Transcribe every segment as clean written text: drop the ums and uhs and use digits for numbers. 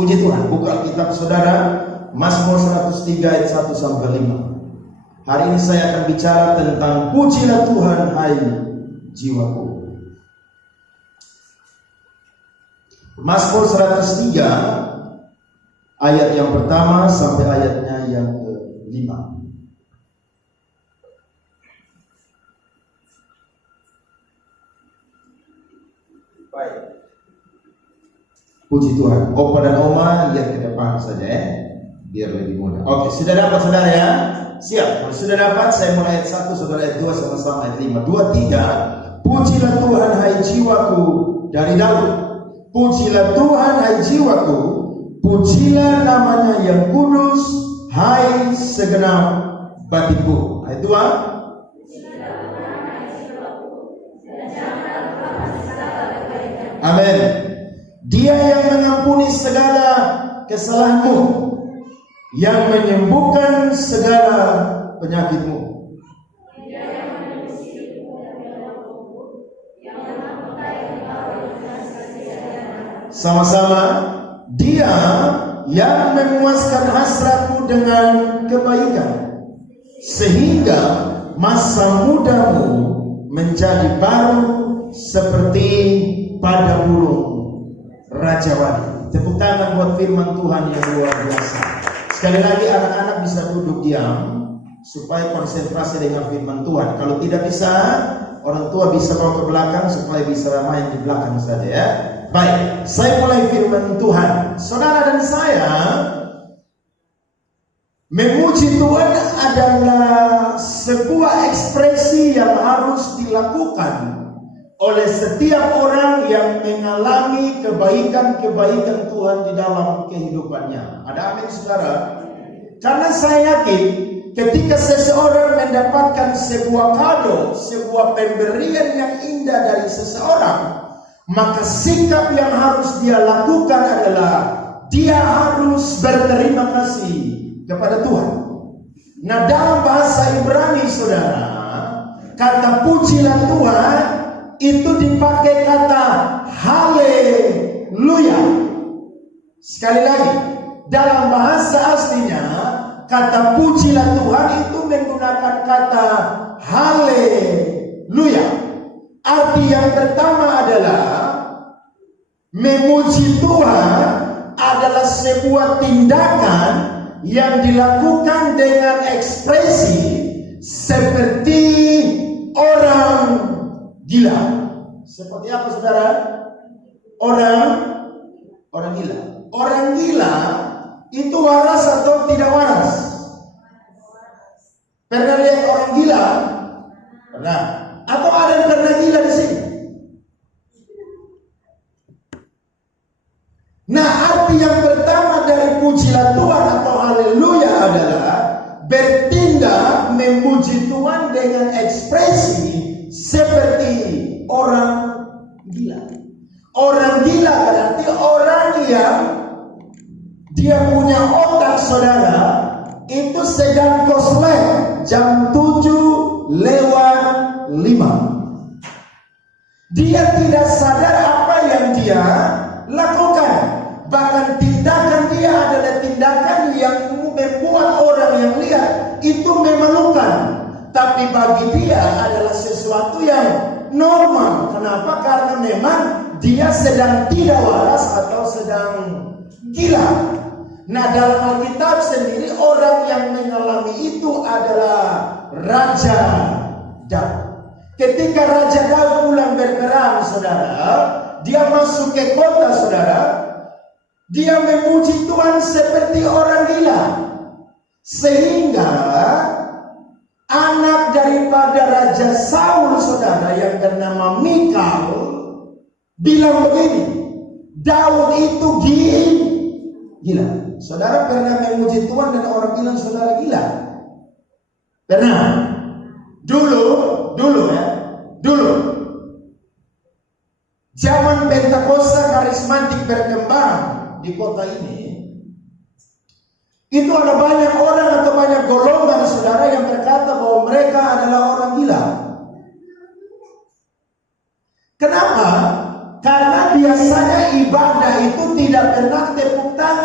Puji Tuhan. Buka Alkitab saudara, Mazmur 103 ayat 1 sampai 5. Hari ini saya akan bicara tentang pujilah Tuhan hai jiwaku. Mazmur 103 ayat yang pertama sampai ayatnya yang ke-5. Baik. Puji Tuhan. Opa dan Oma lihat ke depan saja ya, biar lebih mudah. Oke, sudah dapat saudara ya? Siap. Kalau sudah dapat, saya mulai ayat 1, saudara ayat 2 sama-sama ayat 5. 2, 3. Pujilah Tuhan hai jiwaku, dari Daud. Pujilah Tuhan hai jiwaku, pujilah namanya yang kudus, hai segenap batinku. Ayat 2. Amin. Dia yang mengampuni segala kesalahanmu, yang menyembuhkan segala penyakitmu. Sama-sama. Dia yang memuaskan hasratmu dengan kebaikan, sehingga masa mudamu menjadi baru seperti pada burung rajawali. Tepuk tangan buat firman Tuhan yang luar biasa. Sekali lagi anak-anak bisa duduk diam supaya konsentrasi dengan firman Tuhan. Kalau tidak bisa, orang tua bisa bawa ke belakang supaya bisa main di belakang saja ya. Baik, saya mulai firman Tuhan. Saudara dan saya, memuji Tuhan adalah sebuah ekspresi yang harus dilakukan oleh setiap orang yang mengalami kebaikan-kebaikan Tuhan di dalam kehidupannya. Ada amin saudara? Karena saya yakin ketika seseorang mendapatkan sebuah kado, sebuah pemberian yang indah dari seseorang, maka sikap yang harus dia lakukan adalah dia harus berterima kasih kepada Tuhan. Nah, dalam bahasa Ibrani saudara, kata pujilah Tuhan itu dipakai kata haleluya. Sekali lagi, dalam bahasa aslinya kata pujilah Tuhan itu menggunakan kata haleluya. Arti yang pertama adalah memuji Tuhan adalah sebuah tindakan yang dilakukan dengan ekspresi seperti orang gila. Seperti apa saudara? Orang gila. Orang gila itu waras atau tidak waras? Pernah lihat orang gila? Pernah. Atau ada yang pernah gila di sini? Nah, arti yang pertama dari pujilah Tuhan atau haleluya adalah bertindak memuji Tuhan dengan ekspresi seperti orang gila. Orang gila berarti orang yang dia punya otak saudara itu sedang koslet jam 7:05. Dia tidak sadar apa yang dia lakukan. Bahkan tindakan dia adalah tindakan yang membuat orang yang lihat itu memalukan. Tapi bagi dia adalah sesuatu yang normal. Kenapa? Karena memang dia sedang tidak waras atau sedang gila. Nah, dalam Alkitab sendiri orang yang mengalami itu adalah Raja Daud. Ketika Raja Daud pulang berperang saudara, dia masuk ke kota saudara, dia memuji Tuhan seperti orang gila. Sehingga anak daripada Raja Saul saudara yang bernama Mikal bilang begini, Daud itu gila. Saudara pernah memuji Tuhan dan orang bilang saudara gila? Pernah? Dulu zaman Pentakosta karismatik berkembang di kota ini, itu ada banyak orang atau banyak golongan saudara yang berkata bahwa mereka adalah orang gila. Kenapa? Karena biasanya ibadah itu tidak pernah tepuk tangan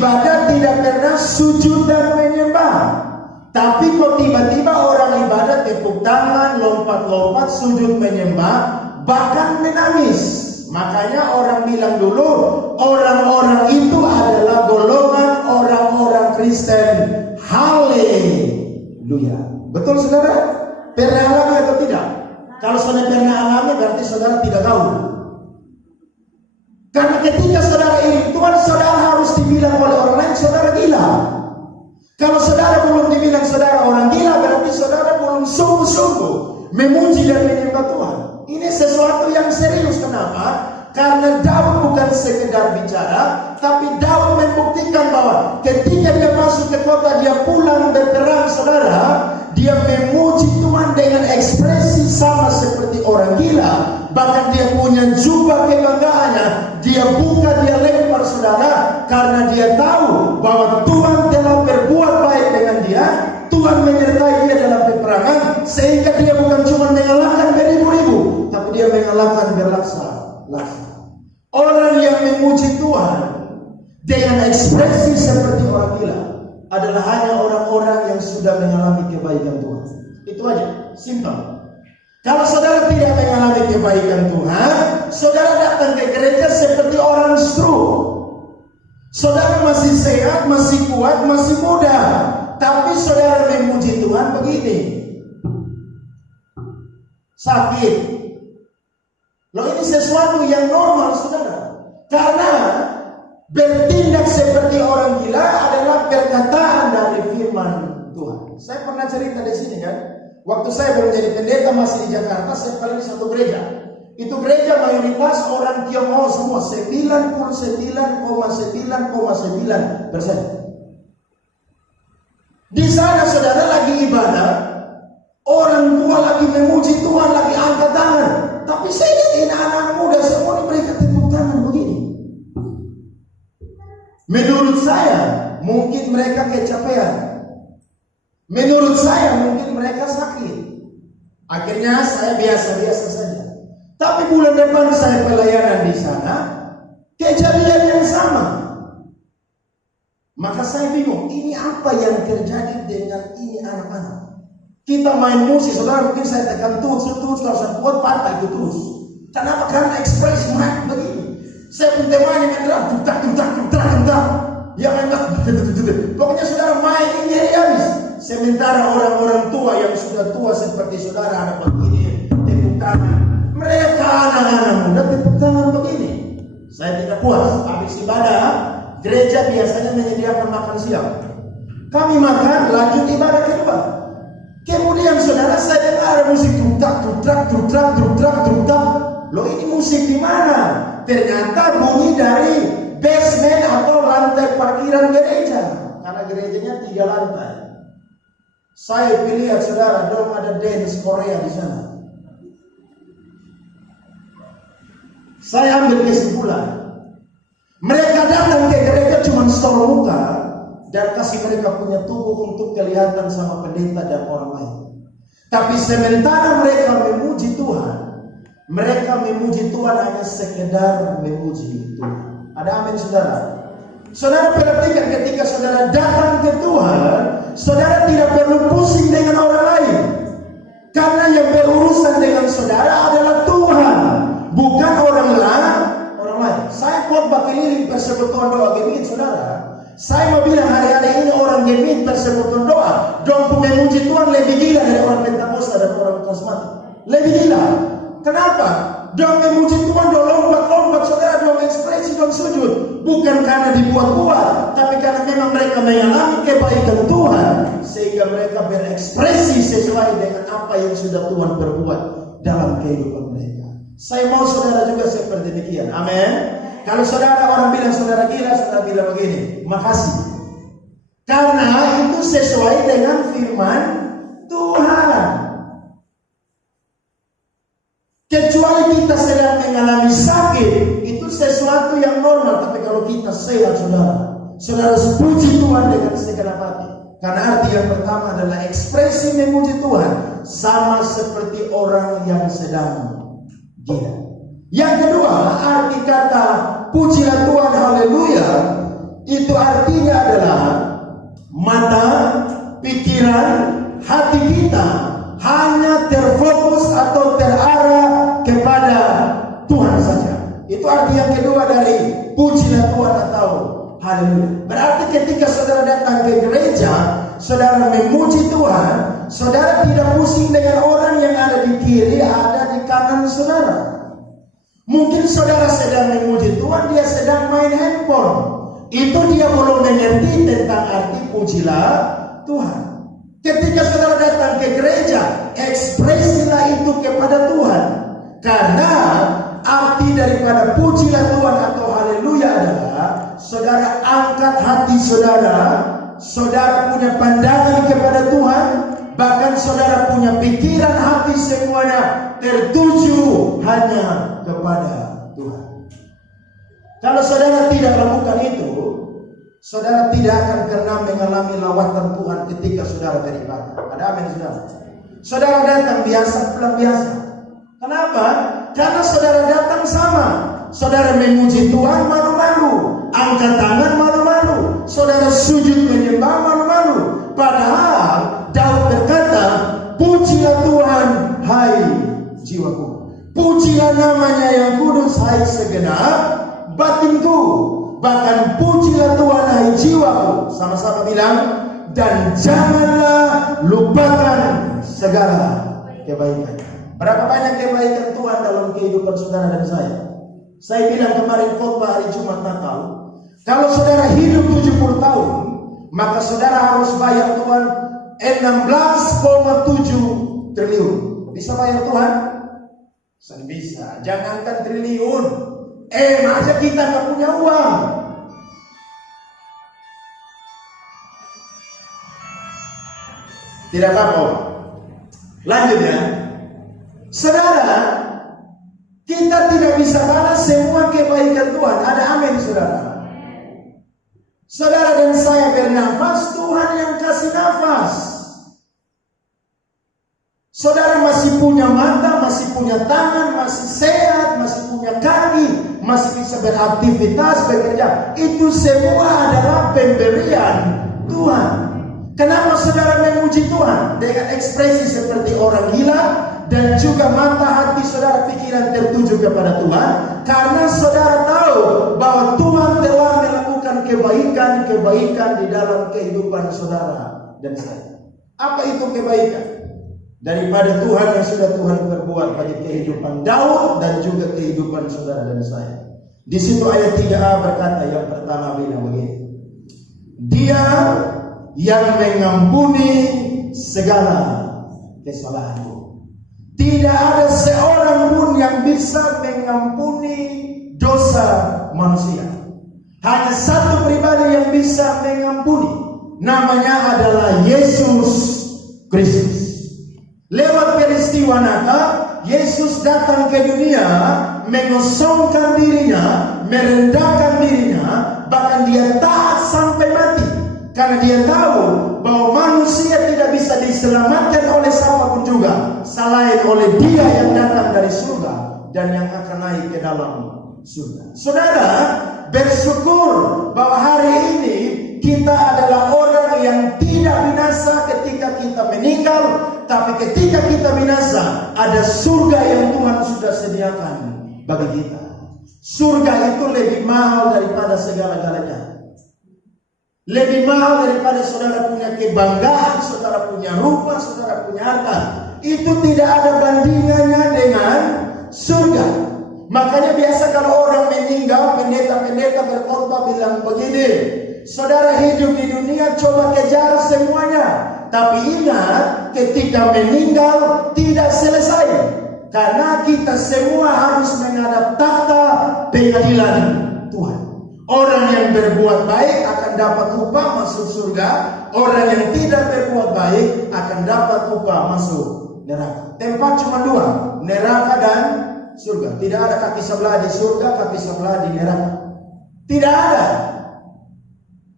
ibadah tidak pernah sujud dan menyembah. Tapi kok tiba-tiba orang ibadah tepuk tangan, lompat-lompat, sujud menyembah, bahkan menangis. Makanya orang bilang dulu, orang-orang itu adalah golongan orang-orang Kristen. Haleluya. Betul saudara? Pernah alami atau tidak? Kalau saudara pernah alami berarti saudara tidak tahu. Karena ketika saudara ini Tuhan, saudara harus dibilang oleh orang lain saudara gila. Kalau saudara belum dibilang saudara orang gila, berarti saudara belum sungguh-sungguh memuji dan menyembah Tuhan. Ini sesuatu yang serius. Kenapa? Karena Daud bukan sekedar bicara, tapi Daud membuktikan bahwa ketika dia masuk ke kota, dia pulang berperang, saudara, dia memuji Tuhan dengan ekspresi sama seperti orang gila. Bahkan dia punya jubah kebanggaannya, dia buka, dia lempar, saudara, karena dia tahu bahwa Tuhan telah berbuat baik dengan dia. Tuhan menyertai dia dalam peperangan, sehingga dia bukan cuma mengalahkan beribu-ribu, tapi dia mengalahkan berlaksa-laksa. Orang yang memuji Tuhan dengan ekspresi seperti orang gila adalah hanya orang-orang yang sudah mengalami kebaikan Tuhan. Itu aja, simpel. Kalau saudara tidak mengalami kebaikan Tuhan, saudara datang ke gereja seperti orang stroke. Saudara masih sehat, masih kuat, masih muda, tapi saudara memuji Tuhan begini, sakit. Loh, ini sesuatu yang normal, saudara. Karena bertindak seperti orang gila adalah perkataan dari firman Tuhan. Saya pernah cerita di sini kan, waktu saya belum jadi pendeta masih di Jakarta, saya paling di satu gereja. Itu gereja mayoritas orang Tionghoa semua, 99,9,9%. Di sana saudara lagi ibadah, orang tua lagi memuji Tuhan, lagi angkat tangan. Tapi saya lihat ini anak-anak muda semua ini mereka tepuk tangan begini. Menurut saya mungkin mereka kecapean. Menurut saya mungkin mereka sakit. Akhirnya saya biasa-biasa saja. Tapi bulan depan saya pelayanan di sana, kejadian yang sama. Maka saya bingung, ini apa yang terjadi dengan ini anak-anak? Kita main musik, saudara, mungkin saya tekan terus, kalau saya buat patah itu terus. Kenapa? Karena ekspresi main begini. Saya pun temanya main drum, tutak. Ya main pokoknya saudara main ini habis. Sementara orang-orang tua yang sudah tua seperti saudara ada begini, tepuk tangan. Mereka anak-anak muda tepuk tangan begini. Saya tidak puas. Habis ibadah, gereja biasanya menyediakan makan siang. Kami makan, lanjut ibadah kedua. Kemudian saudara, saya dengar musik truk-trak. Loh, ini musik di mana? Ternyata bunyi dari basement atau lantai parkiran gereja. Karena gerejanya 3 lantai. Saya pilih saudara, dong ada dance Korea di sana. Saya ambil kesimpulan, mereka datang ke gereja cuma store muka dan kasih mereka punya tubuh untuk kelihatan sama pendeta dan orang lain. Tapi sementara mereka memuji Tuhan, mereka memuji Tuhan hanya sekedar memuji Tuhan. Ada amin saudara? Saudara perhatikan, ketika saudara datang ke Tuhan, saudara tidak perlu pusing dengan orang lain. Karena yang berurusan dengan saudara adalah Tuhan, bukan orang lain. Saya khotbah keliling persekutuan doa gemit, saudara. Saya mau bilang hari-hari ini orang gemit persekutuan doa, dong memuji Tuhan lebih gila dari orang Pentakosta dan orang karismatik. Lebih gila. Kenapa? Dong memuji Tuhan, dong lompat-lompat, saudara, dong ekspresi, dong sujud. Bukan karena dibuat-buat, tapi karena memang mereka mengalami kebaikan Tuhan, sehingga mereka berekspresi sesuai dengan apa yang sudah Tuhan perbuat dalam kehidupan mereka. Saya mau saudara juga seperti demikian. Amin. Kalau saudara orang bilang saudara gila, saudara bilang begini, makasih. Karena itu sesuai dengan firman Tuhan. Kecuali kita sedang mengalami sakit, itu sesuatu yang normal. Tapi kalau kita sehat, saudara puji Tuhan dengan segenap hati. Karena arti yang pertama adalah ekspresi memuji Tuhan, sama seperti orang yang sedang gila. Yang kedua, arti kata pujilah Tuhan, haleluya, itu arti Haleluya. Berarti ketika saudara datang ke gereja, saudara memuji Tuhan, saudara tidak pusing dengan orang yang ada di kiri, ada di kanan saudara. Mungkin saudara sedang memuji Tuhan, dia sedang main handphone. Itu dia belum mengerti tentang arti pujilah Tuhan. Ketika saudara datang ke gereja, ekspresilah itu kepada Tuhan. Karena arti daripada pujilah Tuhan atau haleluya adalah saudara angkat hati saudara, saudara punya pandangan kepada Tuhan, bahkan saudara punya pikiran hati semuanya tertuju hanya kepada Tuhan. Kalau saudara tidak lakukan itu, saudara tidak akan pernah mengalami lawatan Tuhan ketika saudara beribadah. Ada amin saudara? Saudara datang biasa, pulang biasa. Kenapa? Karena saudara datang sama. Saudara memuji Tuhan malu-malu, angkat tangan malu-malu, saudara sujud menyembah malu-malu. Padahal Daud berkata, pujilah Tuhan, hai jiwaku. Pujilah namanya yang kudus, hai segenap batinku. Bahkan pujilah Tuhan, hai jiwaku. Sama-sama bilang, dan janganlah lupakan segala kebaikan. Berapa banyak kebaikan Tuhan dalam kehidupan saudara dan saya? Saya bilang kemarin khotbah hari Jumat Natal, kalau saudara hidup 70 tahun, maka saudara harus bayar Tuhan 16,7 triliun. Bisa bayar Tuhan? Bisa. Jangankan triliun. Masa kita nggak punya uang? Tidak apa-apa. Lanjut ya. Saudara, kita tidak bisa balas semua kebaikan Tuhan. Ada amin saudara. Saudara dan saya bernafas, Tuhan yang kasih nafas. Saudara masih punya mata, masih punya tangan, masih sehat, masih punya kaki, masih bisa beraktivitas, bekerja. Itu semua adalah pemberian Tuhan. Kenapa saudara memuji Tuhan? Dengan ekspresi seperti orang gila, dan juga mata hati saudara pikiran tertuju kepada Tuhan. Karena saudara tahu bahwa Tuhan telah melakukan kebaikan-kebaikan di dalam kehidupan saudara dan saya. Apa itu kebaikan? Daripada Tuhan yang sudah Tuhan perbuat bagi kehidupan Daud dan juga kehidupan saudara dan saya. Di situ ayat 3a berkata, yang pertama bilang begini, Dia yang mengampuni segala kesalahanmu. Tidak ada seorang pun yang bisa mengampuni dosa manusia. Hanya satu pribadi yang bisa mengampuni. Namanya adalah Yesus Kristus. Lewat peristiwa Natal, Yesus datang ke dunia, mengosongkan dirinya, merendahkan dirinya, bahkan dia taat sampai mati. Karena dia tahu bahwa manusia tidak bisa diselamatkan oleh siapapun juga selain oleh Dia yang datang dari surga dan yang akan naik ke dalam surga. Saudara, bersyukur bahwa hari ini kita adalah orang yang tidak binasa ketika kita meninggal, tapi ketika kita binasa ada surga yang Tuhan sudah sediakan bagi kita. Surga itu lebih mahal daripada segala-galanya. Lebih mahal daripada saudara punya kebanggaan, saudara punya rumah, saudara punya harta. Itu tidak ada bandingannya dengan surga. Makanya biasa kalau orang meninggal, pendeta-pendeta berkhotbah bilang begini, saudara hidup di dunia coba kejar semuanya. Tapi ingat, ketika meninggal tidak selesai. Karena kita semua harus menghadap takhta pengadilan Tuhan. Orang yang berbuat baik akan dapat upah masuk surga. Orang yang tidak berbuat baik akan dapat upah masuk neraka. Tempat cuma dua, neraka dan surga. Tidak ada kaki sebelah di surga, kaki sebelah di neraka. Tidak ada.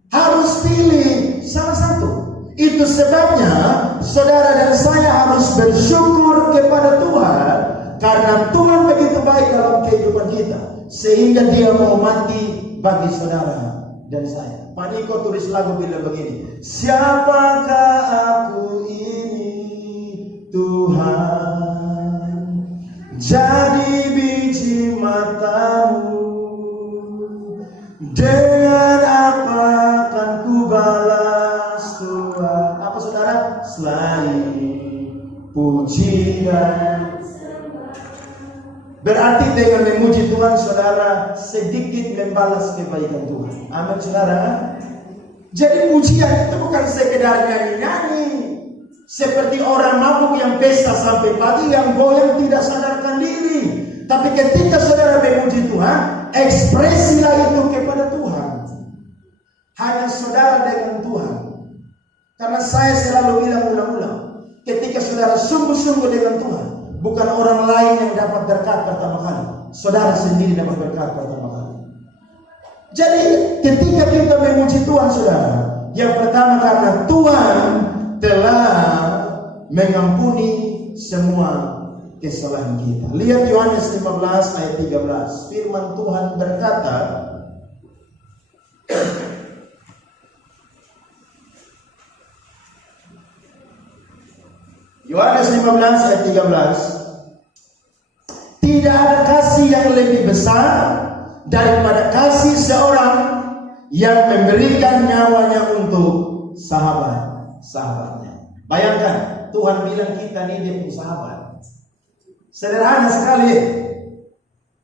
Harus pilih salah satu. Itu sebabnya saudara dan saya harus bersyukur kepada Tuhan. Karena Tuhan begitu baik dalam kehidupan kita. Sehingga Dia mau mati bagi saudara dan saya. Pak Niko tulis lagu bilang begini, siapakah aku ini Tuhan, jadi biji matamu, dengan apa dengan memuji Tuhan, saudara sedikit membalas kebaikan Tuhan. Amin, saudara. Jadi pujian itu bukan sekedar nyanyi-nyanyi seperti orang mabuk yang pesta sampai pagi, yang goyang tidak sadarkan diri. Tapi ketika saudara memuji Tuhan, ekspresilah itu kepada Tuhan. Hanya saudara dengan Tuhan. Karena saya selalu bilang ulang-ulang, ketika saudara sungguh-sungguh dengan Tuhan, bukan orang lain yang dapat berkat pertama kali, saudara sendiri dapat berkat pertama kali. Jadi ketika kita memuji Tuhan, saudara, yang pertama karena Tuhan telah mengampuni semua kesalahan kita. Lihat Yohanes 15 ayat 13. Firman Tuhan berkata, Yohanes 15 ayat 13. Tidak ada kasih yang lebih besar daripada kasih seorang yang memberikan nyawanya untuk sahabatnya. Bayangkan, Tuhan bilang kita ini dia punya sahabat. Sederhana sekali.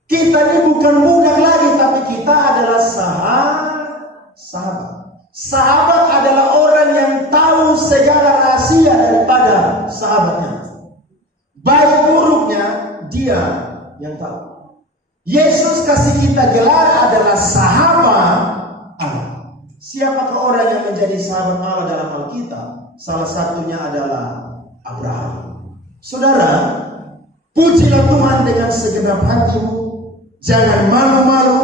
Kita ini bukan budak lagi, tapi kita adalah sahabat. Sahabat adalah orang yang tahu segala rahasia daripada sahabatnya. Baik buruknya dia yang tahu. Yesus kasih kita gelar adalah sahabat Allah. Siapakah orang yang menjadi sahabat Allah dalam Alkitab? Salah satunya adalah Abraham. Saudara, pujilah Tuhan dengan segenap hatimu. Jangan malu-malu,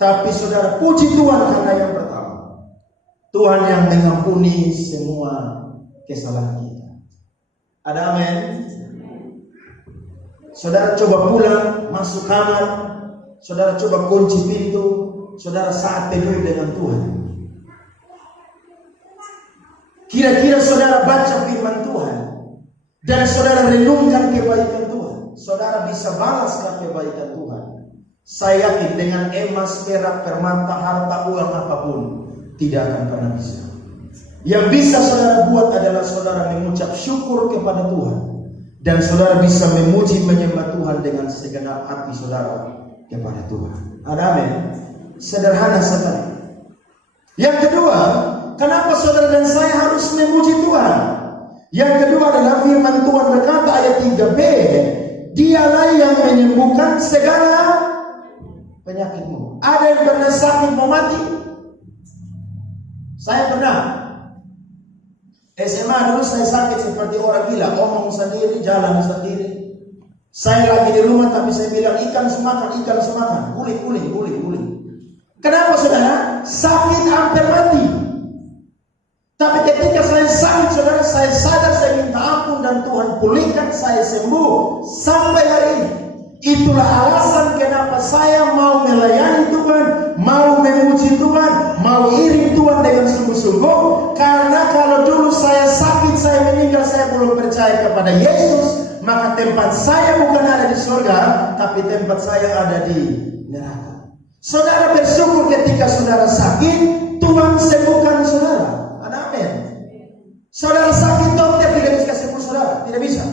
tapi saudara puji Tuhan karena yang pertama, Tuhan yang mengampuni semua kesalahan kita. Ada amin? Saudara coba pulang, masuk kamar, saudara coba kunci pintu, saudara saat teduh dengan Tuhan. Kira-kira saudara baca firman Tuhan dan saudara renungkan kebaikan Tuhan, saudara bisa balaskan kebaikan Tuhan. Saya yakin dengan emas, perak, permata, harta, uang apapun tidak akan pernah bisa. Yang bisa saudara buat adalah saudara mengucap syukur kepada Tuhan, dan saudara bisa memuji menyembah Tuhan dengan segenap hati saudara kepada Tuhan. Ada amin? Sederhana sekali. Yang kedua, kenapa saudara dan saya harus memuji Tuhan? Yang kedua adalah firman Tuhan berkata ayat 3b, Dialah yang menyembuhkan segala penyakitmu. Ada yang pernah sakit mau mati? Saya pernah. SMA dulu saya sakit seperti orang gila, omong sendiri, jalan sendiri. Saya lagi di rumah tapi saya bilang ikan semakan, guling. Kenapa saudara? Sakit hampir mati. Tapi ketika saya sakit saudara, saya sadar, saya minta ampun dan Tuhan pulihkan, saya sembuh sampai hari ini. Itulah alasan kenapa saya mau melayani Tuhan, mau memuji Tuhan, mau iring Tuhan dengan sungguh-sungguh. Karena kalau dulu saya sakit, saya meninggal, saya belum percaya kepada Yesus, maka tempat saya bukan ada di surga, tapi tempat saya ada di neraka. Saudara bersyukur ketika saudara sakit, Tuhan sembuhkan saudara. Amin. Saudara sakit, dokter tidak bisa sembuh saudara, tidak bisa.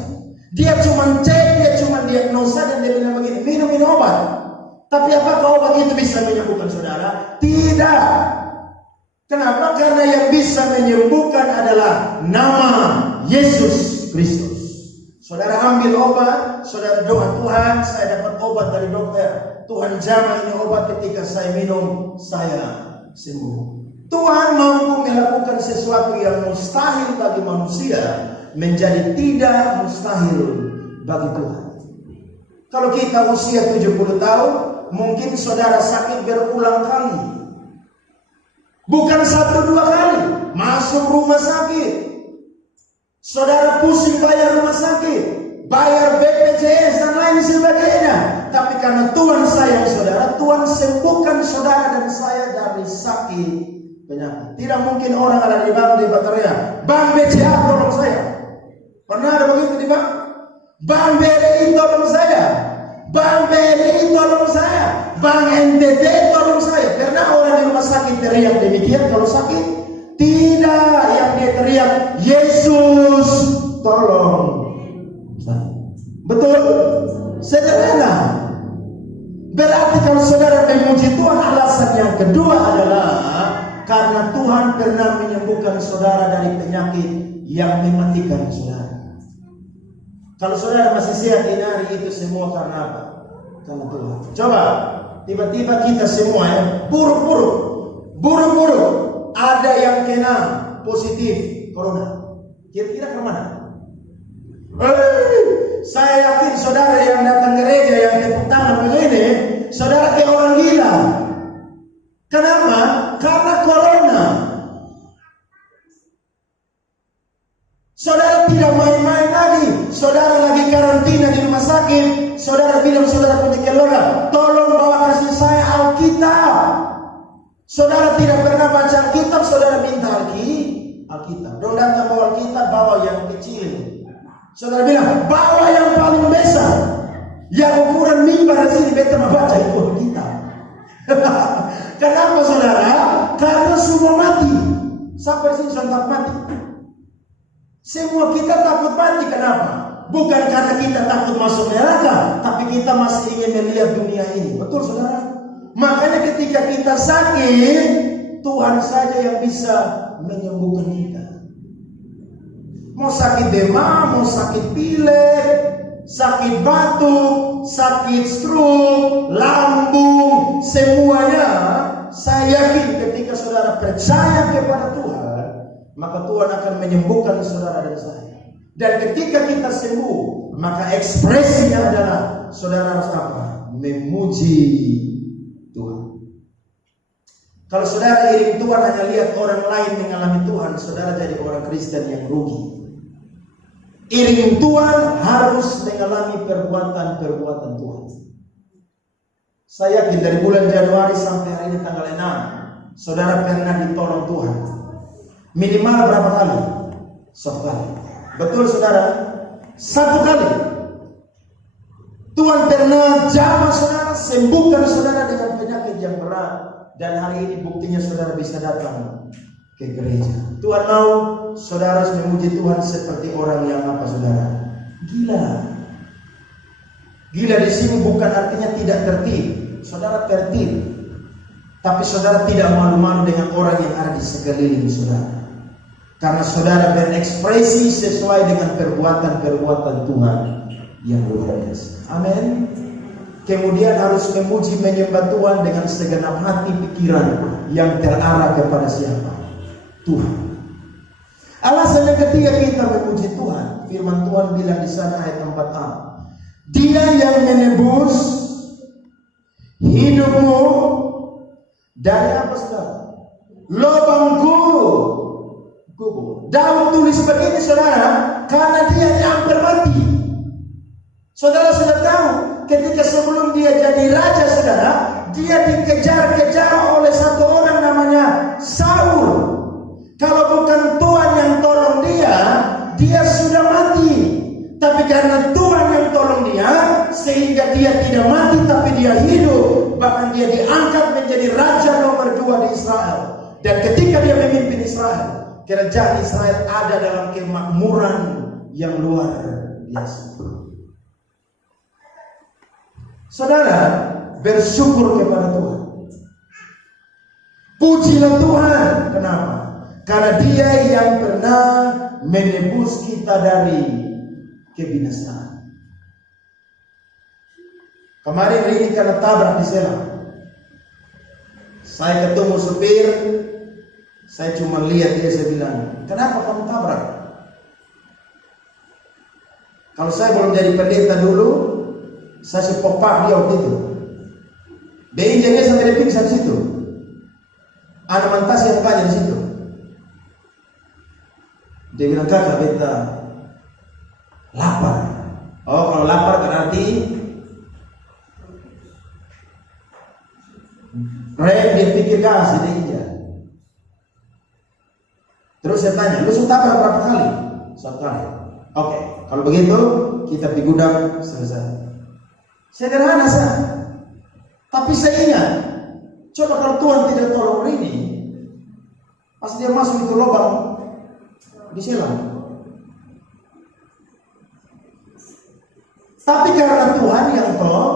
Dia cuma cek, dia cuma diagnosa dan dia bilang begini, minum obat. Tapi apakah obat itu bisa menyembuhkan saudara? Tidak. Kenapa? Karena yang bisa menyembuhkan adalah nama Yesus Kristus. Saudara ambil obat, saudara doa, Tuhan saya dapat obat dari dokter, Tuhan jamah ini obat, ketika saya minum saya sembuh. Tuhan mampu melakukan sesuatu yang mustahil bagi manusia menjadi tidak mustahil bagi Tuhan. Kalau kita usia 70 tahun, mungkin saudara sakit berulang kali. Bukan 1-2 kali, masuk rumah sakit. Saudara pusing bayar rumah sakit, bayar BPJS dan lain sebagainya. Tapi karena Tuhan sayang saudara, Tuhan sembuhkan saudara dan saya dari sakit penyakit. Tidak mungkin orang ada di bang di bateria, Bang BCA tolong saya. Pernah ada begitu di bang? Bang BRI tolong saya, Bang BRI tolong saya, Bang NTT tolong saya. Pernah orang di rumah sakit teriak demikian kalau sakit? Tidak, yang dia teriak, Yesus tolong saya. Betul? Sederhana. Berarti kalau saudara memuji Tuhan, alasan yang kedua adalah karena Tuhan pernah menyembuhkan saudara dari penyakit yang mematikan saudara. Kalau saudara masih sehat ini hari itu semua karena apa? Karena Tuhan. Coba, tiba-tiba kita semua ya, buruk-buruk, ada yang kena positif corona. Kira-kira kemana? Saya yakin saudara yang datang gereja yang tepuk tangan begini, saudara kayak orang gila. Kenapa? Karena corona. Saudara tidak main-main lagi. Saudara lagi karantina di rumah sakit. Saudara bilang saudara punya keluarga, tolong bawa kasih saya Alkitab. Saudara tidak pernah baca Alkitab, saudara minta Alkitab. Don't datang bawa Alkitab, bawa yang kecil. Saudara bilang, bawa yang paling besar. Yang ukuran mimbar di sini, beta membaca itu Alkitab. Kenapa saudara? Karena semua mati. Sampai sini sudah mati. Semua kita takut mati. Kenapa? Bukan karena kita takut masuk neraka, tapi kita masih ingin melihat dunia ini. Betul saudara? Makanya ketika kita sakit, Tuhan saja yang bisa menyembuhkan kita. Mau sakit demam, mau sakit pilek, sakit batuk, sakit stroke, lambung, semuanya. Saya yakin ketika saudara percaya kepada Tuhan, maka Tuhan akan menyembuhkan saudara dan saya. Dan ketika kita sembuh, maka ekspresinya adalah saudara harus apa? Memuji Tuhan. Kalau saudara iring Tuhan hanya lihat orang lain mengalami Tuhan, saudara jadi orang Kristen yang rugi. Iring Tuhan harus mengalami perbuatan-perbuatan Tuhan. Saya yakin dari bulan Januari sampai hari ini tanggal 6, saudara pernah ditolong Tuhan. Minimal berapa kali? 1 kali. Betul saudara? 1 kali. Tuhan pernah jamah saudara, sembuhkan saudara dengan penyakit yang berat. Dan hari ini buktinya saudara bisa datang ke gereja. Tuhan mau saudara harus memuji Tuhan seperti orang yang apa saudara? Gila. Gila di sini bukan artinya tidak tertib. Saudara tertib. Tapi saudara tidak malu-malu dengan orang yang ada di sekeliling saudara. Karena saudara berekspresi sesuai dengan perbuatan-perbuatan Tuhan yang luar biasa. Amin. Kemudian harus memuji menyembah Tuhan dengan segenap hati pikiran yang terarah kepada siapa? Tuhan. Alasan yang ketiga kita memuji Tuhan, firman Tuhan bilang di sana ayat 4a. Dia yang menebus hidupmu dari apa saudara? Lubang kubur. Daud tulis begini saudara, karena dia hampir mati. Saudara sudah tahu, ketika sebelum dia jadi raja saudara, dia dikejar-kejar oleh satu orang namanya Saul. Kalau bukan Tuhan yang tolong dia sudah mati. Tapi karena Tuhan yang tolong dia, sehingga dia tidak mati tapi dia hidup. Bahkan dia diangkat menjadi raja nomor 2 di Israel. Dan ketika dia memimpin Israel, kerajaan Israel ada dalam kemakmuran yang luar biasa. Saudara, bersyukur kepada Tuhan. Pujilah Tuhan. Kenapa? Karena dia yang pernah menebus kita dari kebinasaan. Kemarin Rini kena tabrak di Selang. Saya ketemu supir, saya cuma lihat dia, saya bilang, kenapa kamu tabrak? Kalau saya belum jadi pendeta dulu, saya sepopak dia waktu itu. Dia sampai dia pingsan di situ. Ada mantas yang banyak di situ. Dia bilang, kakak beta lapar. Oh, kalau lapar berarti rem dia pikir kasih dia injak. Terus saya tanya, lu sudah tabrak berapa kali? 1 kali. Oke, kalau begitu kita pergi gudang selesai. Sederhana saja. Tapi saya ingat, coba kalau Tuhan tidak tolong ini, pas dia masuk itu lubang di Selang. Tapi karena Tuhan yang tolong.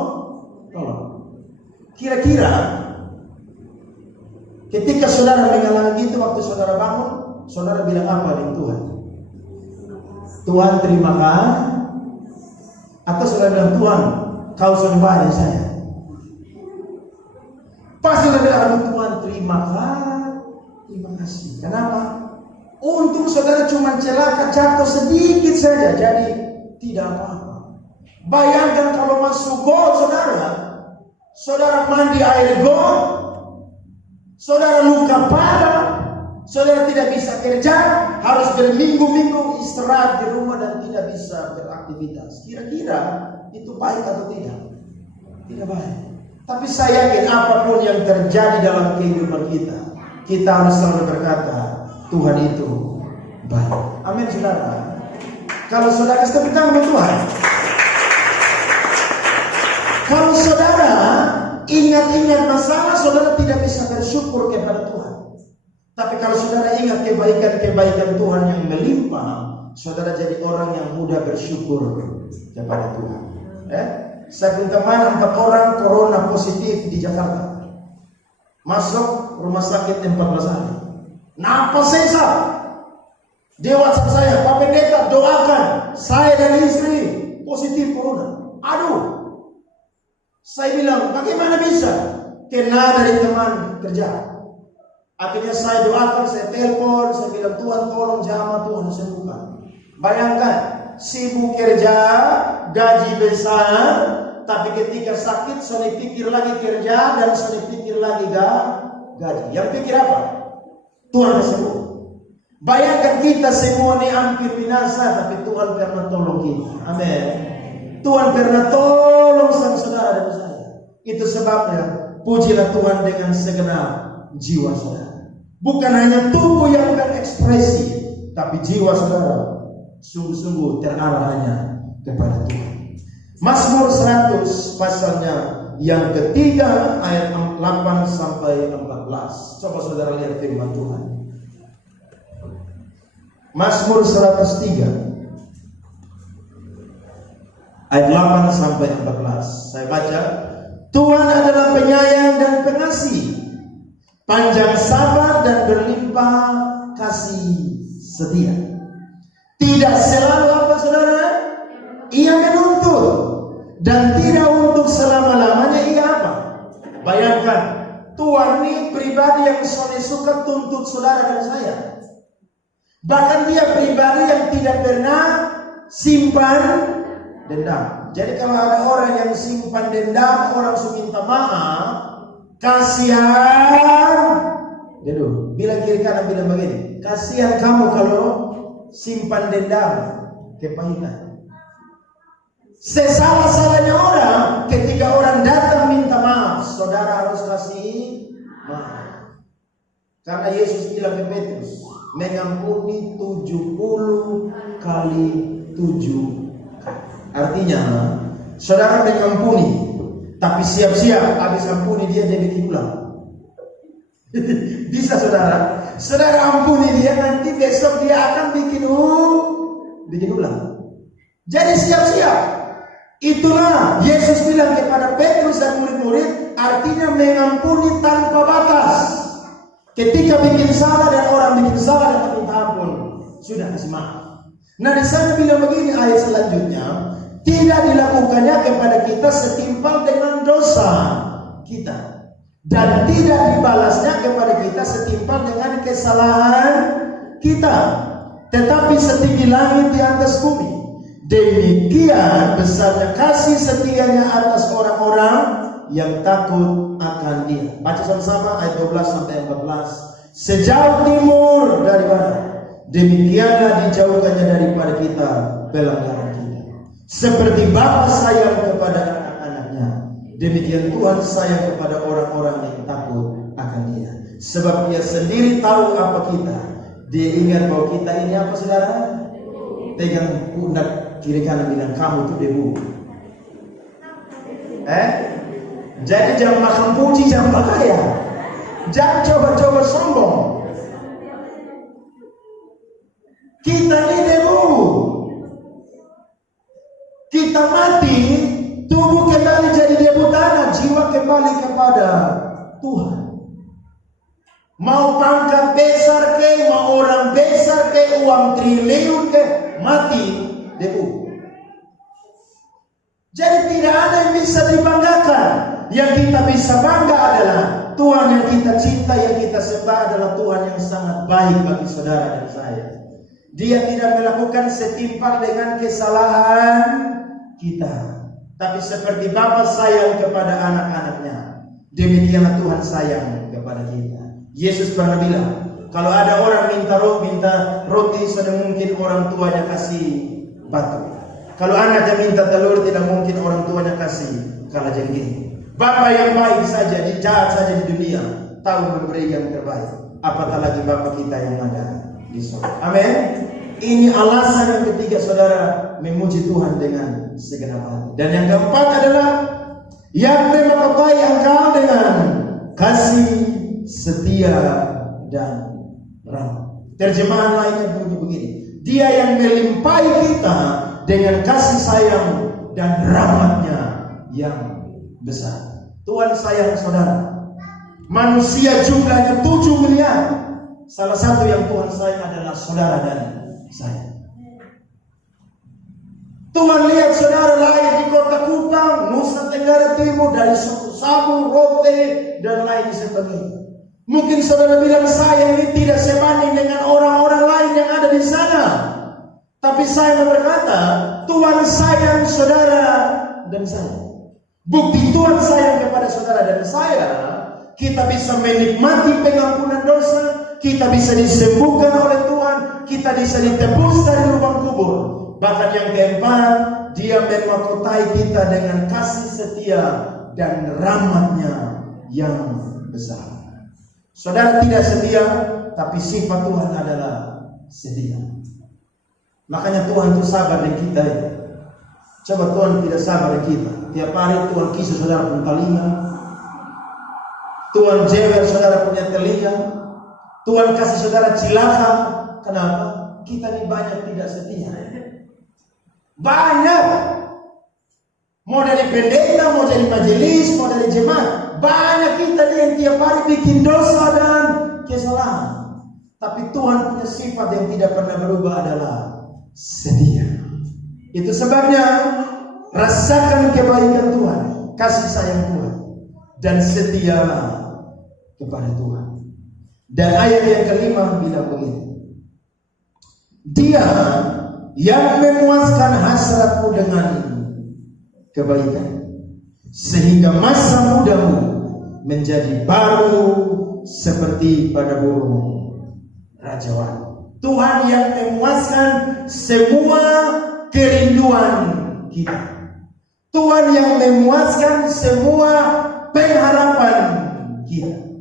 Kira-kira ketika saudara mengalami itu, waktu saudara bangun, saudara bilang apa dengan Tuhan? Tuhan terima kasih. Atau saudara bilang, Tuhan kau sembah saya. Pasti saudara bilang, Tuhan terima kasih. Kenapa? Untung saudara cuma celaka jatuh sedikit saja, jadi tidak apa-apa. Bayangkan kalau masuk gol saudara mandi air gol, saudara luka parah, saudara tidak bisa kerja, harus berminggu-minggu istirahat di rumah dan tidak bisa beraktivitas. Kira-kira itu baik atau tidak? Tidak baik. Tapi saya yakin apapun yang terjadi dalam kehidupan kita harus selalu berkata, Tuhan itu baik. Amin, saudara. Kalau saudara tepuk tangan buat Tuhan. Kalau saudara ingat-ingat masalah, saudara tidak bisa bersyukur kepada Tuhan. Tapi kalau saudara ingat kebaikan-kebaikan Tuhan yang melimpah, saudara jadi orang yang mudah bersyukur kepada Tuhan. Saya punya teman 4 orang corona positif di Jakarta. Masuk rumah sakit 14 hari. Napas sesak. Dia WhatsApp saya, Pak Pendeta doakan saya dan istri positif corona. Aduh. Saya bilang, bagaimana bisa? Kena dari teman kerja. Akhirnya saya doakan, saya telepon, saya bilang, Tuhan tolong jamah, Tuhan sembuhkan. Bayangkan, sibuk kerja, gaji besar, tapi ketika sakit, saya pikir lagi kerja dan saya pikir lagi gaji. Yang pikir apa? Tuhan sembuh. Bayangkan kita semua ini hampir binasa, tapi Tuhan pernah tolong kita. Amin. Tuhan pernah tolong sang saudara dan saya. Itu sebabnya pujilah Tuhan dengan segenap jiwa saudara. Bukan hanya tubuh yang berekspresi, tapi jiwa saudara sungguh-sungguh terarah hanya kepada Tuhan. Mazmur 100 pasalnya yang ketiga ayat 8 sampai 14. Coba saudara lihat firman Tuhan. Mazmur 103 ayat 8 sampai 14. Saya baca, Tuhan adalah penyayang dan pengasih, panjang sabar dan berlimpah kasih setia. Tidak selalu apa saudara? Ia menuntut, dan tidak untuk selama-lamanya ia apa? Bayangkan, Tuhan ini pribadi yang suka tuntut saudara dan saya. Bahkan dia pribadi yang tidak pernah simpan dendam. Jadi kalau ada orang yang simpan dendam, orang suka minta maaf, kasihan. Dulu, bilang kiri kanan bilang begini, kasihan kamu kalau simpan dendam, kepahitan. Sesalah-salahnya orang ketika orang datang minta maaf, saudara harus kasih maaf. Karena Yesus bilang ke Petrus, mengampuni 70 kali 7 kali. Artinya, saudara mengampuni, tapi siap-siap habis ampuni dia bikin ulang. Bisa saudara? Saudara ampuni dia, nanti besok dia akan bikin ulang. Jadi siap-siap. Itulah Yesus bilang kepada Petrus dan murid-murid, artinya mengampuni tanpa batas. Ketika bikin salah dan orang bikin salah dan minta ampun, sudah kasih maaf. Nah di sana bilang begini ayat selanjutnya, tidak dilakukannya kepada kita setimpal dengan dosa kita, dan tidak dibalasnya kepada kita setimpal dengan kesalahan kita, tetapi setinggi langit di atas bumi. Demikian besarnya kasih setianya atas orang-orang yang takut akan Dia. Baca sama-sama ayat 12 sampai 14. Sejauh timur dari barat, demikianlah dijauhkannya daripada kita pelanggaran kita. Seperti Bapa sayang kepada anak-anaknya, demikian Tuhan sayang kepada orang-orang yang takut akan Dia. Sebab Dia sendiri tahu apa kita. Dia ingat bahwa kita ini apa saudara? Pegang pundak kiri kanan bilang, kamu itu debu. Jadi jangan makan puji, jangan berkaya. Jangan coba-coba sombong. Kita ini debu. Kita mati, tubuh kembali jadi debu tanah, jiwa kembali kepada Tuhan. Mau pangkat besar ke, mau orang besar ke, uang triliun ke, mati debu. Jadi tidak ada yang bisa dibanggakan. Yang kita bisa bangga adalah Tuhan yang kita cinta, yang kita sembah adalah Tuhan yang sangat baik bagi saudara dan saya. Dia tidak melakukan setimpal dengan kesalahan kita, tapi seperti Bapa sayang kepada anak-anaknya, demikianlah Tuhan sayang kepada kita. Yesus pernah bilang, kalau ada orang minta roti, sudah mungkin orang tuanya kasih batu. Kalau anaknya minta telur, tidak mungkin orang tuanya kasih kalajengking. Bapa yang baik saja, jahat saja di dunia, tahu memberi yang terbaik. Apatah lagi Bapa kita yang ada di surga. Amin. Ini alasan yang ketiga saudara memuji Tuhan dengan segenap hati. Dan yang keempat adalah yang menyertai engkau dengan kasih, setia, dan rahmat. Terjemahan lainnya bunyi begini: Dia yang melimpahi kita dengan kasih sayang dan rahmatnya yang besar. Tuhan sayang saudara. Manusia jumlahnya 7 miliar. Salah satu yang Tuhan sayang adalah saudara dan saya. Tuhan lihat saudara lahir di kota Kupang, Nusa Tenggara Timur, dari suku Sabu, Rote, dan lain sebagainya. Mungkin saudara bilang saya ini tidak sebanding dengan orang-orang lain yang ada di sana. Tapi saya berkata, Tuhan sayang saudara dan saya. Bukti Tuhan sayang kepada saudara dan saya, kita bisa menikmati pengampunan dosa, kita bisa disembuhkan oleh Tuhan, kita bisa ditebus dari lubang kubur. Bahkan yang keempat, Dia memahkotai kita dengan kasih setia dan rahmatnya yang besar. Saudara tidak setia, tapi sifat Tuhan adalah setia. Makanya Tuhan itu sabar dengan kita. Coba Tuhan tidak sabar dengan kita. Tiap hari Tuhan kisah saudara punya telinga, Tuhan jewer saudara punya telinga, Tuhan kasih saudara cilaka. Kenapa? Kita ini banyak tidak setia. Banyak. Mau dari pendeta, mau dari majelis, mau dari jemaat, banyak kita yang tiap hari bikin dosa dan kesalahan. Tapi Tuhan punya sifat yang tidak pernah berubah adalah setia. Itu sebabnya rasakan kebaikan Tuhan, kasih sayang Tuhan, dan setia kepada Tuhan. Dan ayat yang kelima bilang begini: Dia yang memuaskan hasratmu dengan kebaikan, sehingga masa mudamu menjadi baru seperti pada burung rajawan. Tuhan yang memuaskan semua kerinduan kita. Tuhan yang memuaskan semua pengharapan kita.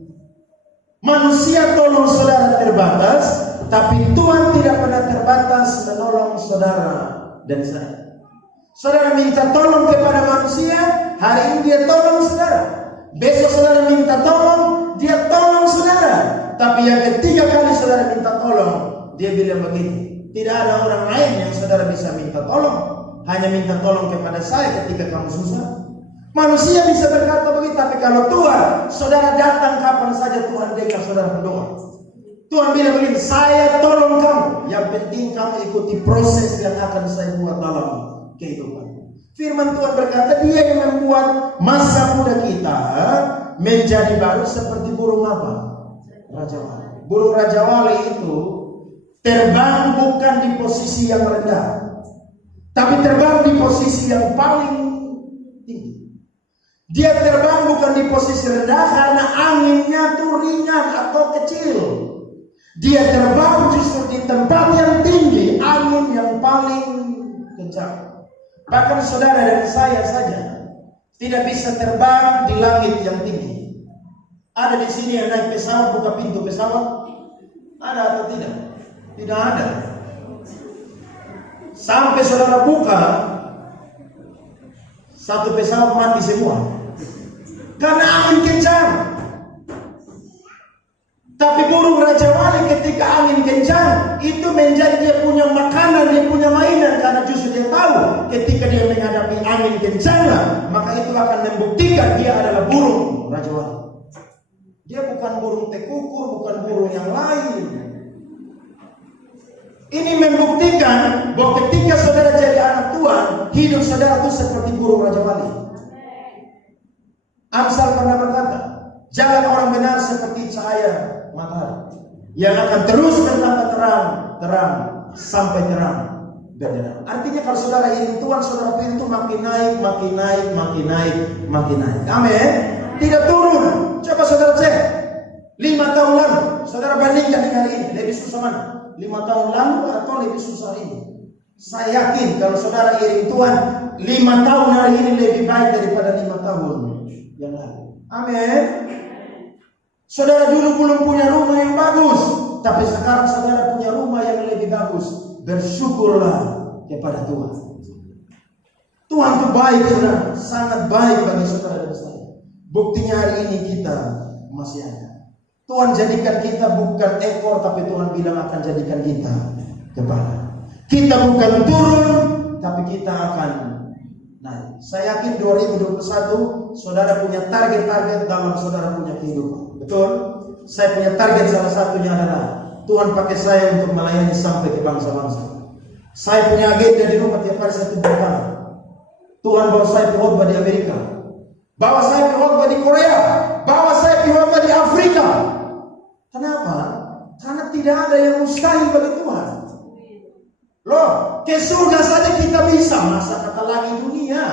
Manusia tolong saudara terbatas, tapi Tuhan tidak pernah terbatas menolong saudara dan saya. Saudara minta tolong kepada manusia, hari ini dia tolong saudara. Besok saudara minta tolong, dia tolong saudara. Tapi yang ketiga kali saudara minta tolong, dia bilang begini: tidak ada orang lain yang saudara bisa minta tolong, hanya minta tolong kepada saya ketika kamu susah. Manusia bisa berkata begitu, tapi kalau Tuhan, saudara datang kapan saja Tuhan dengar saudara berdoa. Tuhan bilang begini: saya tolong kamu, yang penting kamu ikuti proses yang akan saya buat dalam kehidupan. Firman Tuhan berkata, Dia yang membuat masa muda kita menjadi baru seperti burung apa? Raja Wali. Burung Raja Wali itu terbang bukan di posisi yang rendah, tapi terbang di posisi yang paling tinggi. Dia terbang bukan di posisi rendah karena anginnya tuh ringan atau kecil. Dia terbang justru di tempat yang tinggi, angin yang paling kencang. Bahkan saudara dan saya saja tidak bisa terbang di langit yang tinggi. Ada di sini yang naik pesawat, buka pintu pesawat? Ada atau tidak? Tidak ada. Sampai saudara buka, satu pesawat mati semua karena angin kencang. Tapi burung Raja Wali ketika angin kencang itu menjadi dia punya makanan, dia punya mainan, karena justru dia tahu ketika dia menghadapi angin kencang, maka itu akan membuktikan dia adalah burung Raja Wali. Dia bukan burung tekukur, bukan burung yang lain. Ini membuktikan bahwa ketika saudara jadi anak Tuhan, hidup saudara itu seperti burung Raja Wali. Amsal pernah berkata, jalan orang benar seperti cahaya matahari yang akan terus bertambah terang sampai terang benderang. Artinya kalau saudara ingin Tuhan, saudara pilih itu makin naik. Amin. Tidak turun. Coba saudara cek 5 tahun lalu, saudara bandingkan dengan hari ini, lebih susah mana? 5 tahun lalu atau lebih susah ini? Saya yakin kalau saudara iring Tuhan, 5 tahun hari ini lebih baik daripada 5 tahun yang lalu. Amin. Saudara dulu belum punya rumah yang bagus, tapi sekarang saudara punya rumah yang lebih bagus. Bersyukurlah kepada Tuhan. Tuhan itu baik, saudara, sangat baik bagi saudara dan saya. Buktinya hari ini kita masih ada. Tuhan jadikan kita bukan ekor, tapi Tuhan bilang akan jadikan kita kepala. Kita bukan turun, tapi kita akan naik. Saya yakin 2021 saudara punya target-target dalam saudara punya kehidupan. Betul? Saya punya target, salah satunya adalah Tuhan pakai saya untuk melayani sampai ke bangsa-bangsa. Saya punya agenda di rumah tiap hari saya tumpulkan. Tuhan bawa saya khotbah di Amerika, bawa saya khotbah di Korea, bawa saya khotbah di Afrika. Kenapa? Karena tidak ada yang mustahil bagi Tuhan. Loh, ke surga saja kita bisa, masa kata lagi dunia.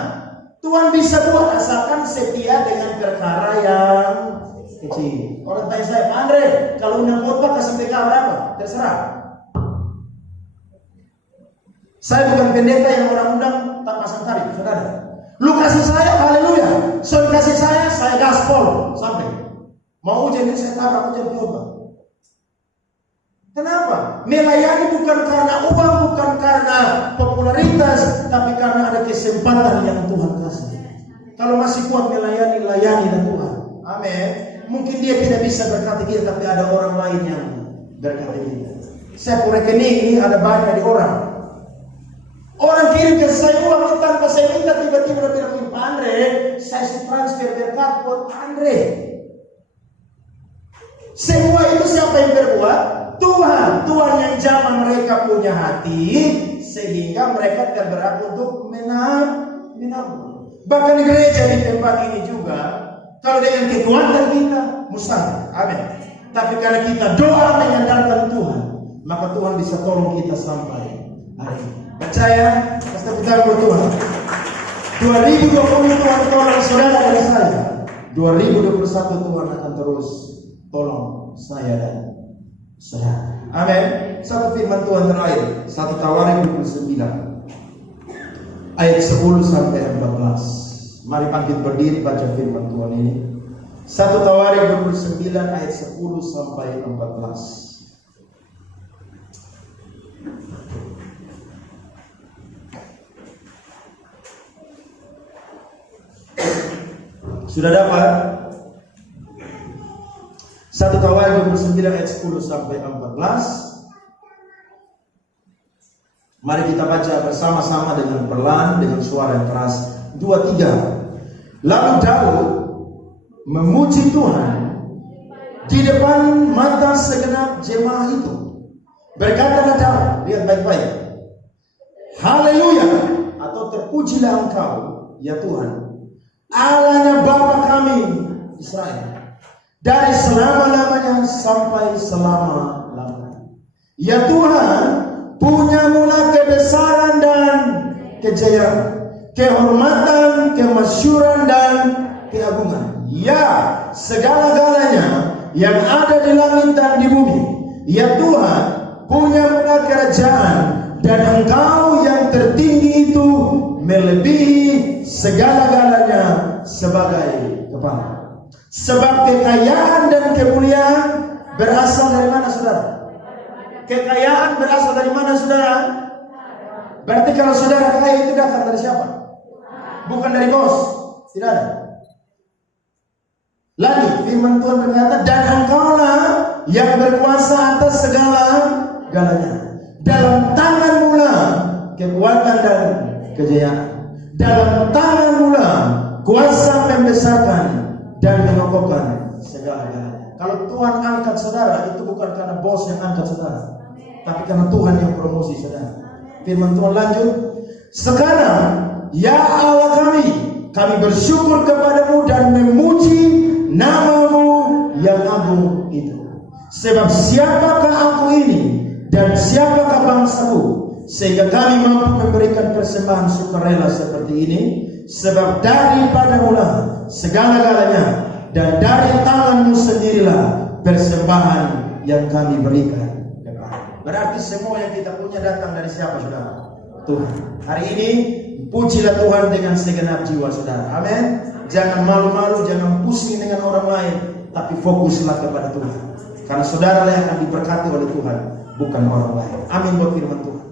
Tuhan bisa buat asalkan setia dengan perkara yang kecil. Orang tanya saya, Andre, kalau undang khotbah kasih PK berapa? Terserah. Saya bukan pendeta yang orang undang tak pasang tarik, saudara. Lu kasih saya, haleluya. Soal kasih saya gaspol sampai. Mau ujian ini saya tabrak ujian khotbah. Kenapa? Melayani bukan karena uang, bukan karena popularitas, tapi karena ada kesempatan yang Tuhan kasih. Kalau masih kuat melayani, layani dan Tuhan. Amin. Mungkin dia tidak bisa berkati kita, tapi ada orang lain yang berkati kita. Saya punya rekening ini ada banyak di orang. Orang kirim ke saya uang tanpa saya minta, tiba-tiba dia bilang, Pak Andre, saya transfer berkat buat Pak Andre. Semua itu siapa yang berbuat? Tuhan yang jamah mereka punya hati sehingga mereka tergerak untuk menabur. Bahkan di gereja di tempat ini juga, kalau dengan kekuatan kita mustahil, amin. Tapi karena kita doa mengandalkan Tuhan, maka Tuhan bisa tolong kita sampai hari ini. Percaya, pasti kita bertuhan. 2020 Tuhan tolong saudara dan saya. 2021 Tuhan akan terus tolong saya dan saudara. Amin. Satu firman Tuhan terakhir, 1 Tawarik 29 ayat 10 sampai 14. Mari bangkit berdiri baca firman Tuhan ini. 1 Tawarik 29 ayat 10 sampai 14. Sudah dapat? 1 Tawarik 29 ayat 10 sampai 14. Mari kita baca bersama-sama dengan perlahan, dengan suara yang keras. 2, 3. Lalu Daud memuji Tuhan di depan mata segenap jemaah itu. Berkatalah Daud, lihat baik-baik, haleluya, atau terpujilah Engkau ya Tuhan, Allahnya Bapa kami Israel, dari selama-lamanya sampai selama-lamanya. Ya Tuhan, punya mula kebesaran dan kejayaan, kehormatan, kemasyuran dan keagungan. Ya, segala-galanya yang ada di langit dan di bumi. Ya Tuhan, punya mula kerajaan, dan Engkau yang tertinggi itu melebihi segala-galanya sebagai kepala. Sebab kekayaan dan kemuliaan berasal dari mana, saudara? Kekayaan berasal dari mana, saudara? Berarti kalau saudara kaya itu datang dari siapa? Bukan dari bos. Tidak ada. Lagi firman Tuhan berkata, dan Engkaulah yang berkuasa atas segala-galanya. Dalam tangan-Mu lah kekuatan dan kejayaan. Dalam tangan-Mu lah kuasa membesarkan dan mengokohkan segala-galanya. kalau Tuhan angkat saudara, itu bukan karena bos yang angkat saudara, tapi karena Tuhan yang promosi saudara. Firman Tuhan lanjut, sekarang ya Allah kami bersyukur kepadamu dan memuji namamu yang agung itu. Sebab siapakah aku ini dan siapakah bangsaku, sehingga kami mampu memberikan persembahan sukarela seperti ini. Sebab daripadamu lah segala-galanya, dan dari tanganmu sendirilah persembahan yang kami berikan kepada. Berarti semua yang kita punya datang dari siapa saudara? Tuhan. Hari ini pujilah Tuhan dengan segenap jiwa saudara. Amin. Jangan malu-malu, jangan pusing dengan orang lain, tapi fokuslah kepada Tuhan. Karena saudara yang akan diberkati oleh Tuhan, bukan orang lain. Amin buat firman Tuhan.